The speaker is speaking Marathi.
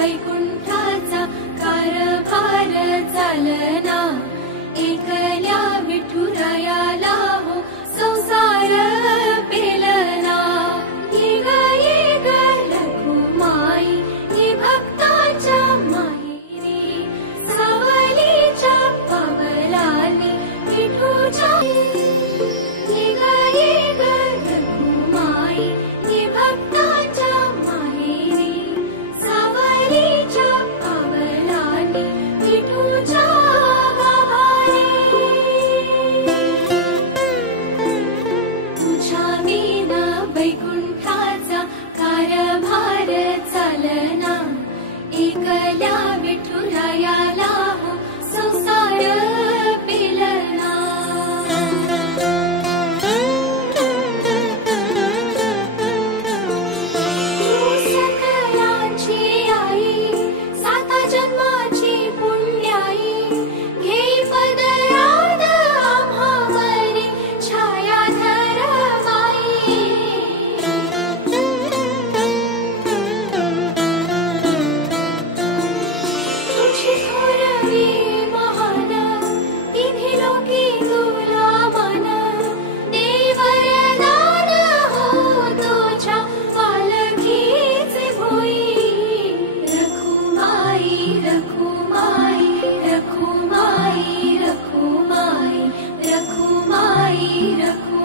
वैकुंठाचा कारभार चालना, एकल्या विठुरायाला हो संसार पेलना। ये ग रखुमाई ये भक्ताच्या माहेरी, सावलीच्या पावलांनी विठूच्या। ये ग रखुमाई ये भक्ताच्या माहेरी, सावलीच्या पावलांनी विठूच्या गाभारी। तुझ्या विना वैकुंठाचा कारभार चालना, एकल्या विठुरायाला हो संसार पेलना। रखुमाई रखुमाई रखुमाई रखुमाई रखु